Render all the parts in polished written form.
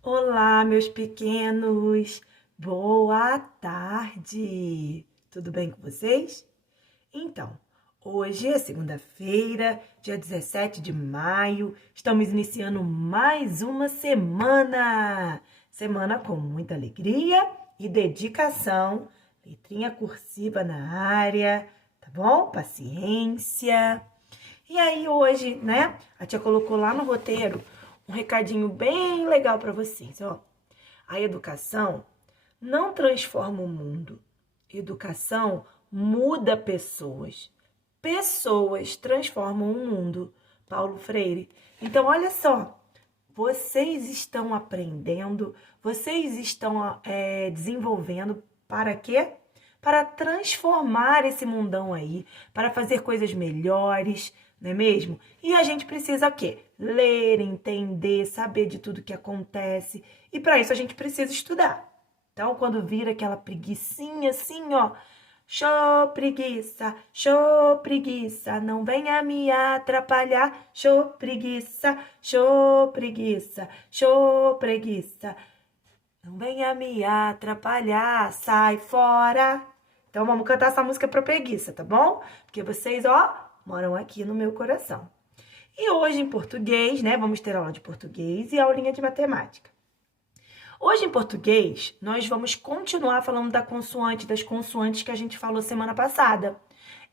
Olá, meus pequenos! Boa tarde! Tudo bem com vocês? Então, hoje é segunda-feira, dia 17 de maio. Estamos iniciando mais uma semana! Semana com muita alegria e dedicação. Letrinha cursiva na área, tá bom? Paciência. E aí hoje, né, a tia colocou lá no roteiro um recadinho bem legal para vocês, ó. A educação não transforma o mundo. Educação muda pessoas. Pessoas transformam o mundo. Paulo Freire. Então, olha só, vocês estão aprendendo, vocês estão desenvolvendo para quê? Para transformar esse mundão aí, para fazer coisas melhores, não é mesmo? E a gente precisa o quê? Ler, entender, saber de tudo que acontece. E para isso a gente precisa estudar. Então, quando vira aquela preguicinha assim, ó, show preguiça, não venha me atrapalhar, show preguiça, não venha me atrapalhar, sai fora. Então vamos cantar essa música pra preguiça, tá bom? Porque vocês, ó, moram aqui no meu coração. E hoje em português, né, vamos ter aula de português e aulinha de matemática. Hoje, em português, nós vamos continuar falando das consoantes que a gente falou semana passada.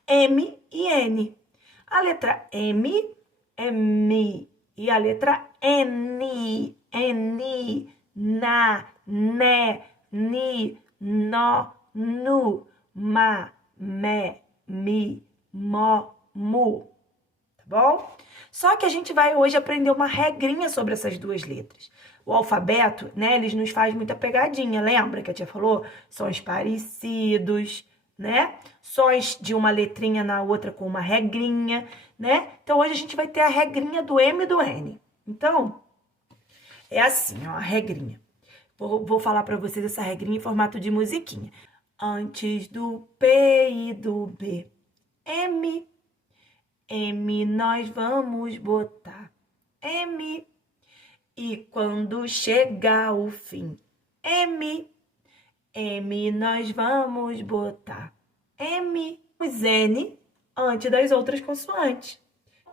M e N. A letra M é mi. E a letra N, na, né, ni, nó, nu, ma, me, mi, mo, mu. Tá bom? Só que a gente vai hoje aprender uma regrinha sobre essas duas letras. O alfabeto, né, eles nos faz muita pegadinha, lembra que a tia falou? Sons parecidos, né? Sons de uma letrinha na outra com uma regrinha, né? Então hoje a gente vai ter a regrinha do M e do N. Então, é assim, ó, a regrinha. Vou falar para vocês essa regrinha em formato de musiquinha. Antes do P e do B, M. M nós vamos botar M. E quando chegar o fim, M nós vamos botar M. Os N antes das outras consoantes.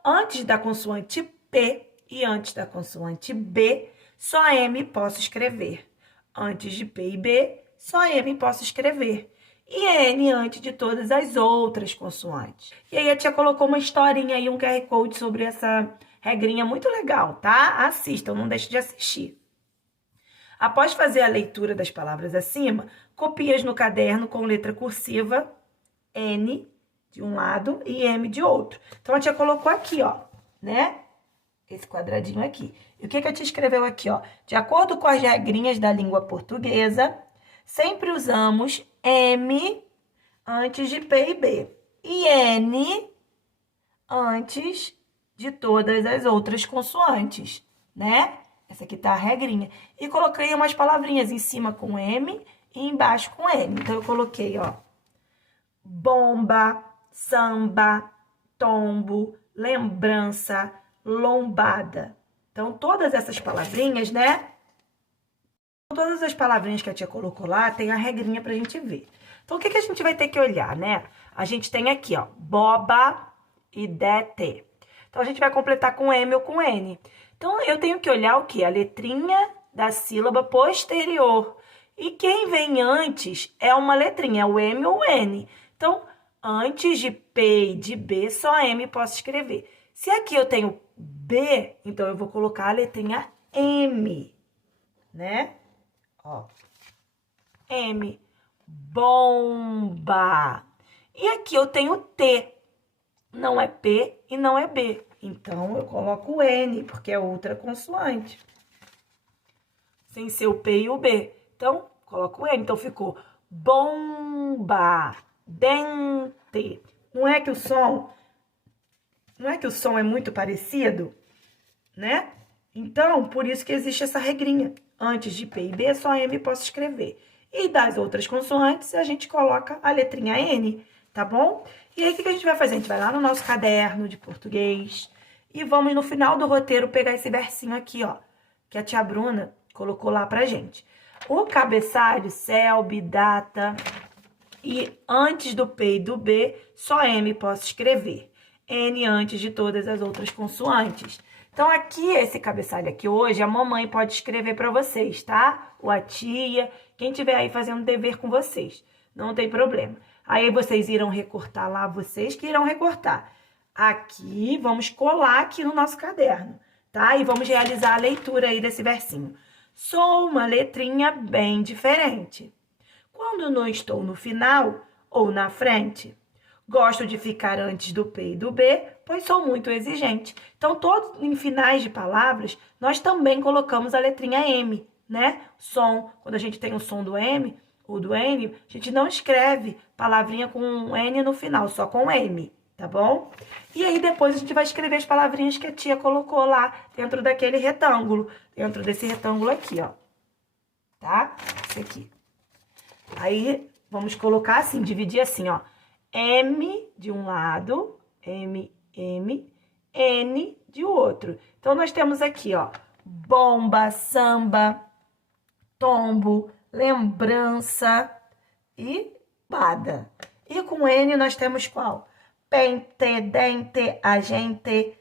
Antes da consoante P e antes da consoante B, só M posso escrever. Antes de P e B, só M posso escrever. E N antes de todas as outras consoantes. E aí a tia colocou uma historinha aí, um QR Code sobre essa regrinha muito legal, tá? Assistam, não deixe de assistir. Após fazer a leitura das palavras acima, copias no caderno com letra cursiva N de um lado e M de outro. Então a tia colocou aqui, ó, né? Esse quadradinho aqui. E o que a tia escreveu aqui, ó? De acordo com as regrinhas da língua portuguesa, sempre usamos M antes de P e B. E N antes de todas as outras consoantes, né? Essa aqui tá a regrinha. E coloquei umas palavrinhas em cima com M e embaixo com N. Então, eu coloquei, ó, bomba, samba, tombo, lembrança, lombada. Então, todas essas palavrinhas, né? Todas as palavrinhas que a tia colocou lá, tem a regrinha pra gente ver. Então, o que a gente vai ter que olhar, né? A gente tem aqui, ó, boba e dete. Então, a gente vai completar com M ou com N. Então, eu tenho que olhar o quê? A letrinha da sílaba posterior. E quem vem antes é uma letrinha, é o M ou o N. Então, antes de P e de B, só M posso escrever. Se aqui eu tenho B, então eu vou colocar a letrinha M, né? Ó, M, bomba. E aqui eu tenho T, não é P e não é B. Então, eu coloco o N, porque é outra consoante. Sem ser o P e o B. Então, coloco o N. Então, ficou bomba, dente. Não é que o som é muito parecido, né? Então, por isso que existe essa regrinha. Antes de P e B, só M posso escrever. E das outras consoantes, a gente coloca a letrinha N, tá bom? E aí, o que a gente vai fazer? A gente vai lá no nosso caderno de português e vamos, no final do roteiro, pegar esse versinho aqui, ó. Que a tia Bruna Colocou lá pra gente. O cabeçalho, CELB, data e antes do P e do B, só M posso escrever. N antes de todas as outras consoantes. Então, aqui, esse cabeçalho aqui hoje, a mamãe pode escrever para vocês, tá? Ou a tia, quem tiver aí fazendo dever com vocês. Não tem problema. Aí, vocês irão recortar lá, vocês que irão recortar. Aqui, vamos colar aqui no nosso caderno, tá? E vamos realizar a leitura aí desse versinho. Sou uma letrinha bem diferente. Quando não estou no final ou na frente, gosto de ficar antes do P e do B, pois sou muito exigente. Então, em finais de palavras, nós também colocamos a letrinha M, né? Som, quando a gente tem o som do M ou do N, a gente não escreve palavrinha com N no final, só com M, tá bom? E aí, depois a gente vai escrever as palavrinhas que a tia colocou lá dentro daquele retângulo, dentro desse retângulo aqui, ó. Tá? Esse aqui. Aí, vamos colocar assim, dividir assim, ó. M de um lado, M, N de outro. Então, nós temos aqui, ó, bomba, samba, tombo, lembrança e bada. E com N nós temos qual? Pente, dente, agente,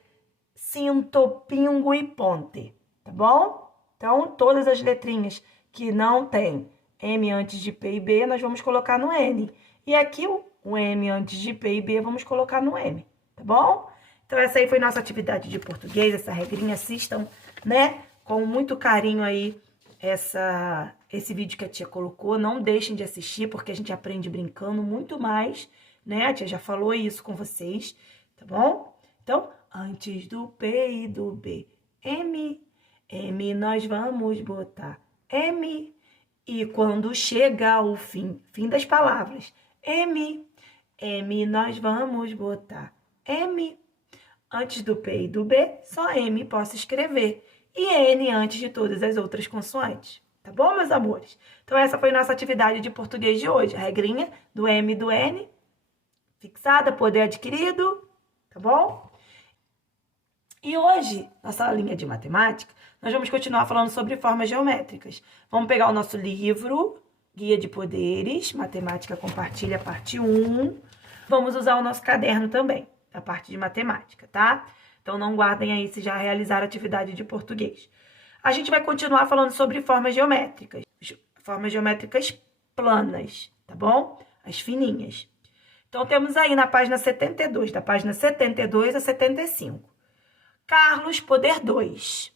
cinto, pingo e ponte, tá bom? Então, todas as letrinhas que não tem M antes de P e B, nós vamos colocar no N. E aqui o M antes de P e B, vamos colocar no M, tá bom? Então, essa aí foi nossa atividade de português, essa regrinha. Assistam, né, com muito carinho aí esse vídeo que a tia colocou. Não deixem de assistir, porque a gente aprende brincando muito mais, né? A tia já falou isso com vocês, tá bom? Então, antes do P e do B, M, nós vamos botar M. E quando chega o fim das palavras, M, nós vamos botar M. Antes do P e do B, só M posso escrever. E N antes de todas as outras consoantes. Tá bom, meus amores? Então, essa foi nossa atividade de português de hoje. A regrinha do M e do N, fixada, poder adquirido, tá bom? E hoje, nossa aulinha de matemática, nós vamos continuar falando sobre formas geométricas. Vamos pegar o nosso livro, Guia de Poderes, Matemática Compartilha, parte 1. Vamos usar o nosso caderno também, a parte de matemática, tá? Então, não guardem aí se já realizaram a atividade de português. A gente vai continuar falando sobre formas geométricas planas, tá bom? As fininhas. Então, temos aí na página 72, da página 72 a 75. Carlos, poder 2.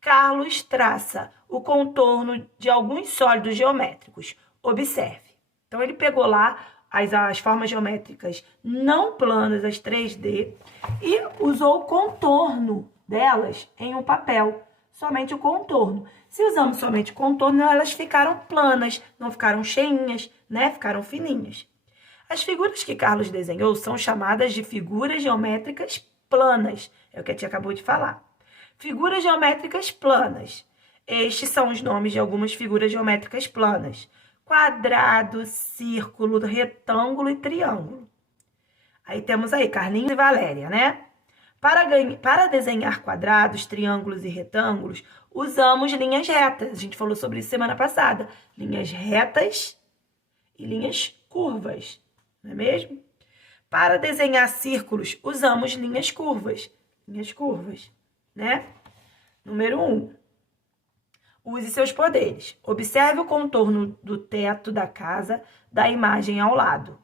Carlos traça o contorno de alguns sólidos geométricos. Observe. Então, ele pegou lá as formas geométricas não planas, as 3D, e usou o contorno delas em um papel. Somente o contorno. Se usamos somente o contorno, elas ficaram planas, não ficaram cheinhas, né? Ficaram fininhas. As figuras que Carlos desenhou são chamadas de figuras geométricas planas. É o que a tia acabou de falar. Figuras geométricas planas. Estes são os nomes de algumas figuras geométricas planas. Quadrado, círculo, retângulo e triângulo. Aí temos aí Carlinhos e Valéria, né? Para desenhar quadrados, triângulos e retângulos, usamos linhas retas. A gente falou sobre isso semana passada. Linhas retas e linhas curvas, não é mesmo? Para desenhar círculos, usamos linhas curvas. Linhas curvas, né? Número 1. Use seus poderes. Observe o contorno do teto da casa da imagem ao lado.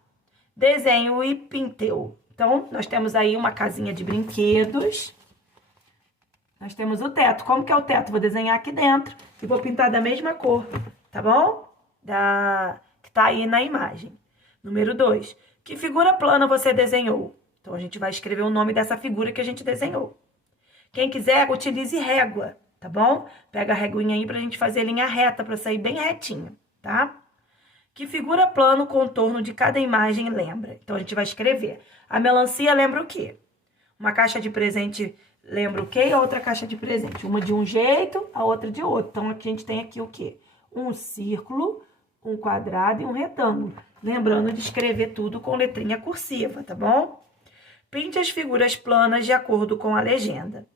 Desenhe-o e pinte-o. Então, nós temos aí uma casinha de brinquedos. Nós temos o teto. Como que é o teto? Vou desenhar aqui dentro e vou pintar da mesma cor, tá bom? Que tá aí na imagem. Número 2. Que figura plana você desenhou? Então, a gente vai escrever o nome dessa figura que a gente desenhou. Quem quiser, utilize régua, tá bom? Pega a reguinha aí pra gente fazer linha reta, pra sair bem retinho, tá? Que figura plana o contorno de cada imagem lembra? Então, a gente vai escrever. A melancia lembra o quê? Uma caixa de presente lembra o quê? E a outra caixa de presente. Uma de um jeito, a outra de outro. Então, aqui a gente tem aqui o quê? Um círculo, um quadrado e um retângulo. Lembrando de escrever tudo com letrinha cursiva, tá bom? Pinte as figuras planas de acordo com a legenda.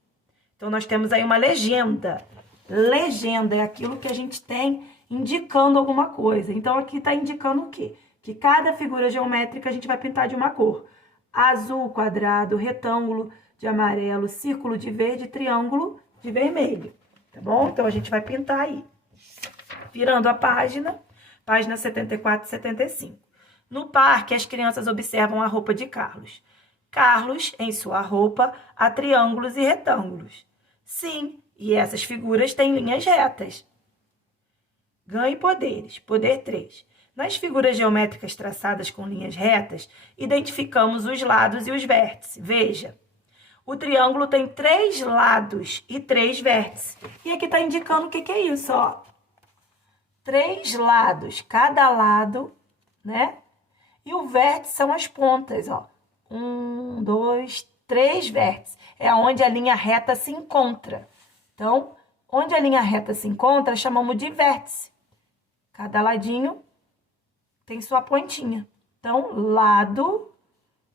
Então, nós temos aí uma legenda. legenda, é aquilo que a gente tem indicando alguma coisa. Então, aqui tá indicando o quê? Que cada figura geométrica a gente vai pintar de uma cor. Azul, quadrado, retângulo de amarelo, círculo de verde, triângulo de vermelho. Tá bom? Então, a gente vai pintar aí. Virando a página 74 e 75. No parque, as crianças observam a roupa de Carlos. Carlos, em sua roupa, há triângulos e retângulos. Sim, e essas figuras têm linhas retas. Ganhe poderes. Poder 3. Nas figuras geométricas traçadas com linhas retas, identificamos os lados e os vértices. Veja, o triângulo tem 3 lados e 3 vértices. E aqui está indicando o que é isso, ó. 3 lados, cada lado, né? E o vértice são as pontas, ó. 1, 2, 3 vértices. É onde a linha reta se encontra. Então, onde a linha reta se encontra, chamamos de vértice. Cada ladinho tem sua pontinha. Então, lado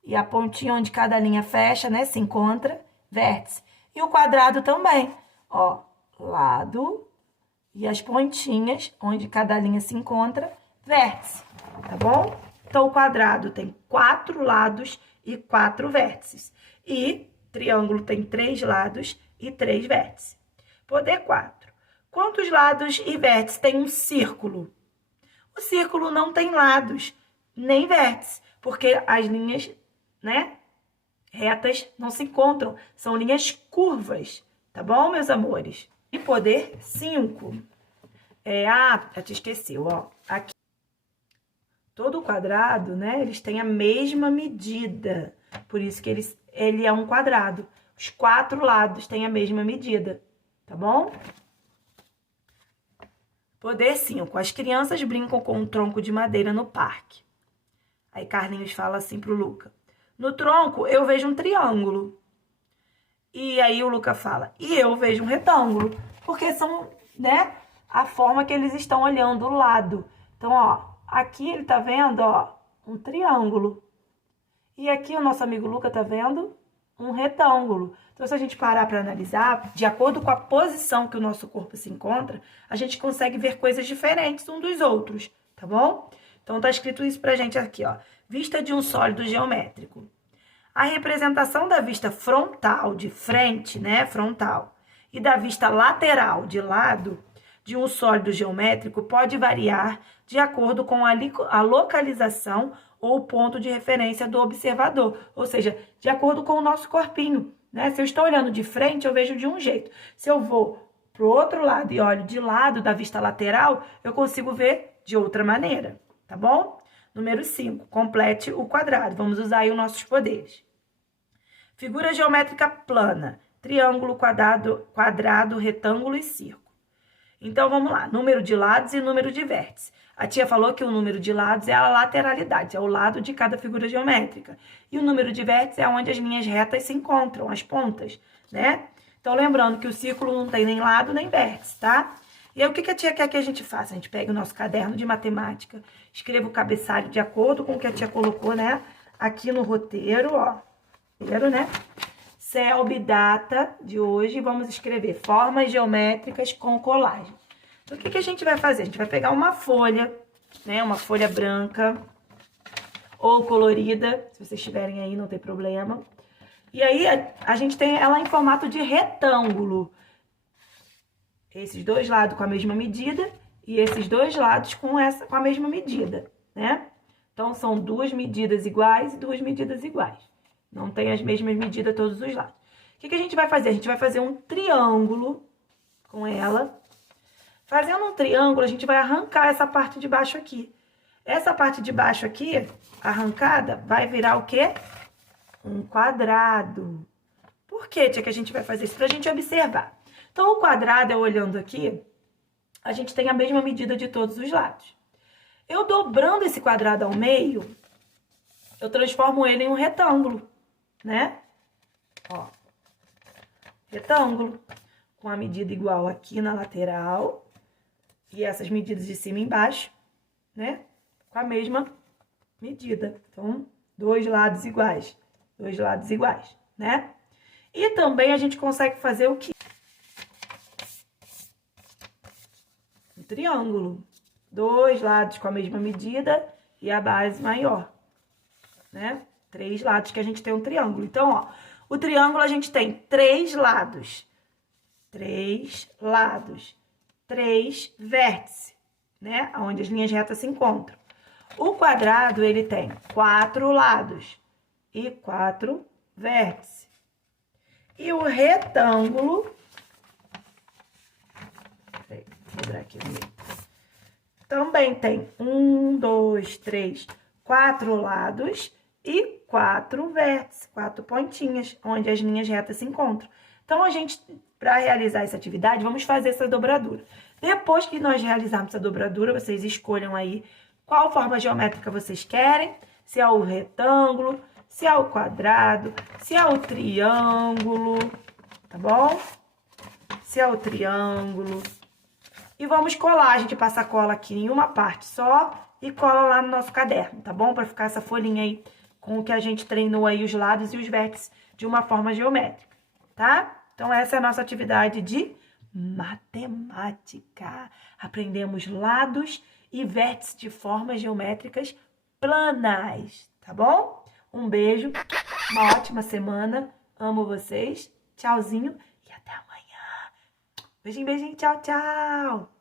e a pontinha onde cada linha fecha, né, se encontra, vértice. E o quadrado também, ó, lado e as pontinhas onde cada linha se encontra, vértice, tá bom? Então, o quadrado tem 4 lados e 4 vértices. E triângulo tem 3 lados e 3 vértices. Poder 4. Quantos lados e vértices tem um círculo? O círculo não tem lados, nem vértices, porque as linhas, né, retas não se encontram. São linhas curvas, tá bom, meus amores? E poder 5. Eu te esqueci, ó. Aqui. Todo quadrado, né, eles têm a mesma medida. Por isso que ele é um quadrado. Os 4 lados têm a mesma medida, tá bom? Poder 5. As crianças brincam com um tronco de madeira no parque. Aí Carlinhos fala assim pro Luca. No tronco eu vejo um triângulo. E aí o Luca fala, e eu vejo um retângulo. Porque são, né, a forma que eles estão olhando o lado. Então, ó, aqui ele tá vendo, ó, um triângulo. E aqui o nosso amigo Luca tá vendo um retângulo. Então, se a gente parar para analisar, de acordo com a posição que o nosso corpo se encontra, a gente consegue ver coisas diferentes um dos outros, tá bom? Então, tá escrito isso pra gente aqui, ó. Vista de um sólido geométrico. A representação da vista frontal, de frente, né, frontal, e da vista lateral, de lado, de um sólido geométrico pode variar de acordo com a localização ou ponto de referência do observador, ou seja, de acordo com o nosso corpinho, né? Se eu estou olhando de frente, eu vejo de um jeito. Se eu vou para o outro lado e olho de lado da vista lateral, eu consigo ver de outra maneira, tá bom? Número 5, complete o quadrado. Vamos usar aí os nossos poderes. Figura geométrica plana, triângulo, quadrado, retângulo e círculo. Então, vamos lá, número de lados e número de vértices. A tia falou que o número de lados é a lateralidade, é o lado de cada figura geométrica. E o número de vértices é onde as linhas retas se encontram, as pontas, né? Então, lembrando que o círculo não tem nem lado nem vértice, tá? E aí, o que a tia quer que a gente faça? A gente pega o nosso caderno de matemática, escreva o cabeçalho de acordo com o que a tia colocou, né? Aqui no roteiro, ó. Roteiro, né? CELB data de hoje, vamos escrever formas geométricas com colagem. Então, o que a gente vai fazer? A gente vai pegar uma folha, né? Uma folha branca ou colorida, se vocês tiverem aí, não tem problema. E aí, a gente tem ela em formato de retângulo. Esses dois lados com a mesma medida e esses dois lados com a mesma medida, né? Então, são 2 medidas iguais e 2 medidas iguais. Não tem as mesmas medidas todos os lados. O que a gente vai fazer? A gente vai fazer um triângulo com ela. Fazendo um triângulo, a gente vai arrancar essa parte de baixo aqui. Essa parte de baixo aqui, arrancada, vai virar o quê? Um quadrado. Por que, tia, que a gente vai fazer isso? Pra gente observar. Então, o quadrado, eu olhando aqui, a gente tem a mesma medida de todos os lados. Eu dobrando esse quadrado ao meio, eu transformo ele em um retângulo, né? Ó, retângulo, com a medida igual aqui na lateral, e essas medidas de cima e embaixo, né? Com a mesma medida. Então, 2 lados iguais, 2 lados iguais, né? E também a gente consegue fazer o quê? triângulo. 2 lados com a mesma medida e a base maior, né? 3 lados que a gente tem um triângulo. Então, ó, o triângulo a gente tem 3 lados. 3 lados. 3 vértices, né? Onde as linhas retas se encontram. O quadrado, ele tem 4 lados e 4 vértices. E o retângulo... Peraí, vou dobrar aqui no meio. Também tem 1, 2, 3, 4 lados e 4 vértices, 4 pontinhas, onde as linhas retas se encontram. Então, a gente, para realizar essa atividade, vamos fazer essa dobradura. Depois que nós realizarmos essa dobradura, vocês escolham aí qual forma geométrica vocês querem, se é o retângulo, se é o quadrado, se é o triângulo, tá bom? Se é o triângulo. E vamos colar, a gente passa a cola aqui em uma parte só e cola lá no nosso caderno, tá bom? Para ficar essa folhinha aí com o que a gente treinou aí os lados e os vértices de uma forma geométrica, tá? Então, essa é a nossa atividade de matemática. Aprendemos lados e vértices de formas geométricas planas, tá bom? Um beijo, uma ótima semana, amo vocês, tchauzinho e até amanhã. Beijinho, beijinho, tchau, tchau!